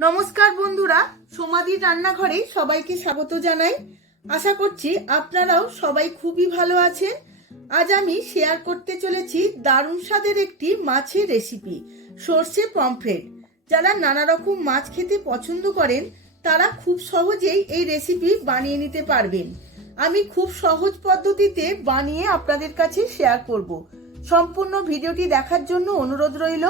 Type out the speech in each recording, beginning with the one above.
নমস্কার বন্ধুরা, সোমাদির রান্নাঘরে সবাইকে স্বাগত জানাই। আশা করছি আপনারাও সবাই খুবই ভালো আছেন। আজ আমি শেয়ার করতে চলেছি দারুণ স্বাদের একটি মাছের রেসিপি, সর্ষে পমফ্রেট। যারা নানা রকম মাছ খেতে পছন্দ করেন তারা খুব সহজেই এই রেসিপি বানিয়ে নিতে পারবেন। আমি খুব সহজ পদ্ধতিতে বানিয়ে আপনাদের কাছে শেয়ার করব। সম্পূর্ণ ভিডিওটি দেখার জন্য অনুরোধ রইল।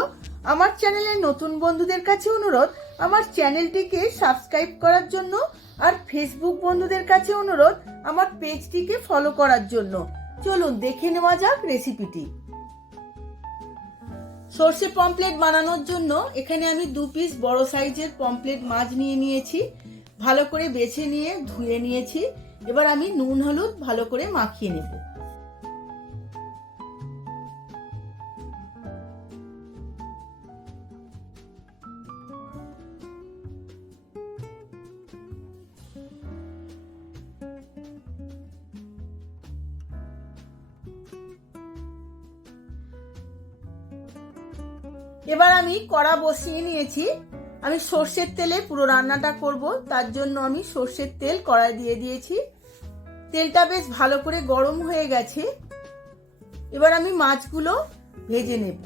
আমার চ্যানেলের নতুন বন্ধুদের কাছে অনুরোধ আমার চ্যানেলটিকে সাবস্ক্রাইব করার জন্য, আর ফেসবুক বন্ধুদের কাছে অনুরোধ আমার পেজটিকে ফলো করার জন্য। চলুন দেখে নেওয়া যাক রেসিপিটি। সর্ষে পমফ্রেট বানানোর জন্য এখানে আমি 2 পিস বড় সাইজের পমফ্রেট মাছ নিয়ে নিয়েছি। ভালো করে বেছে নিয়ে ধুয়ে নিয়েছি। এবার আমি নুন হলুদ ভালো করে মাখিয়ে নেব। এবার আমি কড়া বসিয়ে নিয়েছি। আমি সর্ষের তেলে পুরো রান্নাটা করব, তার জন্য আমি সর্ষের তেল কড়ায় দিয়ে দিয়েছি। তেলটা বেশ ভালো করে গরম হয়ে গেছে। এবার আমি মাছগুলো ভেজে নেব।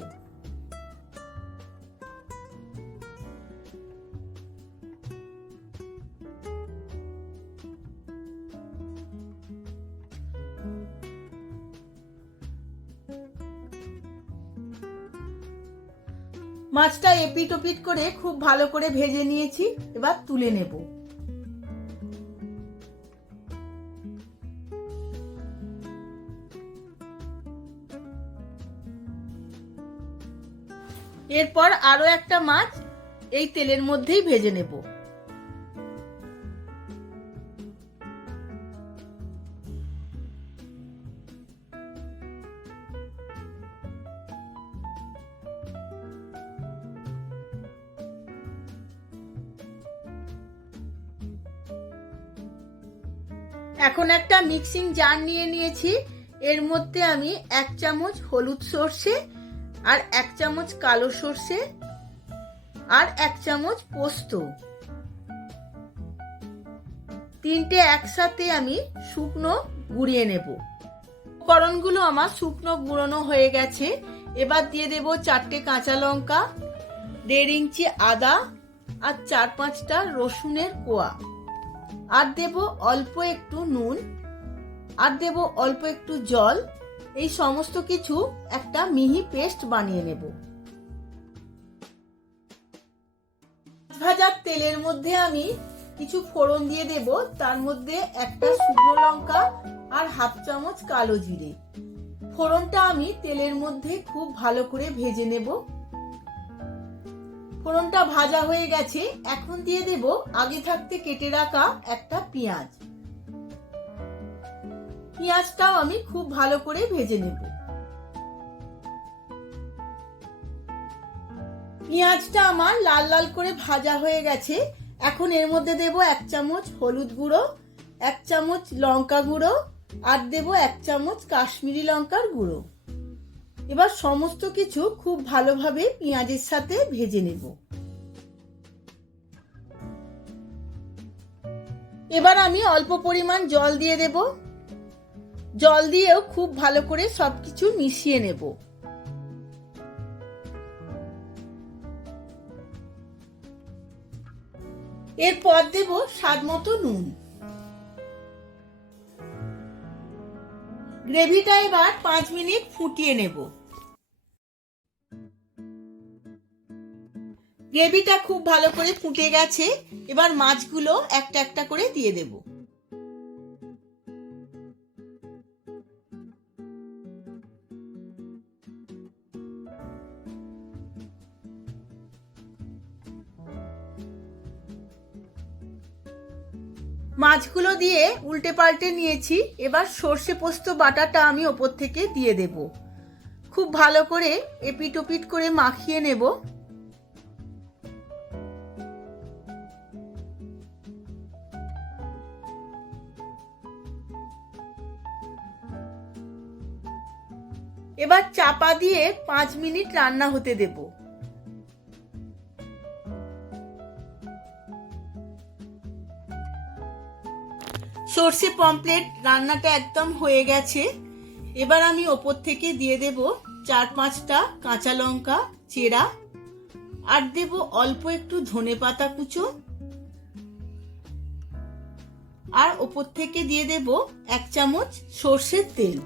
মাছটা এপিট ওপিট করে খুব ভালো করে ভেজে নিয়েছি। এবার তুলে নেব। এরপর আরো একটা মাছ এই তেলের মধ্যেই ভেজে নেব। এখন একটা মিক্সিং জার নিয়ে নিয়েছি। এর মধ্যে আমি 1 চামচ হলুদ সর্ষে, আর 1 চামচ কালো সর্ষে, আর 1 চামচ পোস্ত, তিনটে একসাথে আমি শুকনো গুঁড়িয়ে নেব। উপকরণগুলো আমার শুকনো গুঁড়োনো হয়ে গেছে। এবার দিয়ে দেব 4টে কাঁচা লঙ্কা, 1.5 ইঞ্চি আদা, আর 4-5টা রসুনের কোয়া, আর দেব অল্প একটু নুন, আর দেব অল্প একটু জল। এই সমস্ত কিছু একটা মিহি পেস্ট বানিয়ে নেব। ভাজার তেলের মধ্যে আমি কিছু ফোড়ন দিয়ে দেব। তার মধ্যে একটা শুকনো লঙ্কা আর 1/2 চামচ কালো জিরে। ফোড়নটা আমি তেলের মধ্যে খুব ভালো করে ভেজে নেব। ফোড়নটা ভাজা হয়ে গেছে। এখন দিয়ে দেব আগে থাকতে কেটে রাখা একটা পেঁয়াজ। পেঁয়াজটাও আমি খুব ভালো করে ভেজে নেব। পেঁয়াজটা আমার লাল লাল করে ভাজা হয়ে গেছে। এখন এর মধ্যে দেব 1 চামচ হলুদ গুঁড়ো, 1 চামচ লঙ্কা গুঁড়ো, আর দেব 1 চামচ কাশ্মীরি লঙ্কার গুঁড়ো। এবার সমস্ত কিছু খুব ভালোভাবে পেঁয়াজের সাথে ভেজে নেব। এবার আমি অল্প পরিমাণ জল দিয়ে দেব। জল দিয়েও খুব ভালো করে সবকিছু মিশিয়ে নেব। এরপর দেব স্বাদ মতো নুন। গ্রেভিটা এবার 5 মিনিট ফুটিয়ে নেব। গ্রেভিটা খুব ভালো করে ফুটে গেছে। এবার মাছগুলো একটা একটা করে দিয়ে দেব। মাছগুলো দিয়ে উল্টে পাল্টে নিয়েছি। এবার সর্ষে পোস্ত বাটাটা আমি ওপর থেকে দিয়ে দেব। খুব ভালো করে এপিট ওপিট করে মাখিয়ে নেব। এবার চাপা দিয়ে 5 মিনিট রান্না হতে দেব। সর্ষে পমফ্রেট রান্নাটা একদম হয়ে গেছে। এবার আমি ওপর থেকে দিয়ে দেব 4-5টা কাঁচা লঙ্কা চেরা, আর দেব অল্প একটু ধনেপাতা কুচো, আর ওপর থেকে দিয়ে দেব 1 চামচ সর্ষের তেল।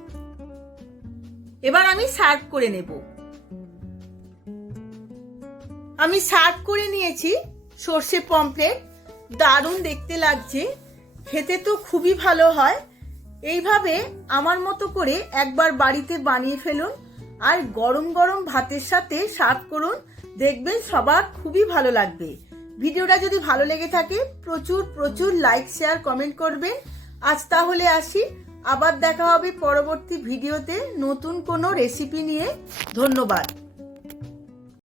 এবার আমি সার্ভ করে নেব। আমি সার্ভ করে নিয়েছি সর্ষে পমফ্রেট। দারুণ দেখতে লাগছে, খেতে তো খুবই ভালো হয়। এইভাবে আমার মতো করে একবার বাড়িতে বানিয়ে ফেলুন, আর গরম গরম ভাতের সাথে সার্ভ করুন, দেখবেন সবার খুবই ভালো লাগবে। ভিডিওটা যদি ভালো লেগে থাকে প্রচুর প্রচুর লাইক শেয়ার কমেন্ট করবেন। আজ তাহলে আসি, আবার দেখা হবে পরবর্তী ভিডিওতে নতুন কোনো রেসিপি নিয়ে। ধন্যবাদ।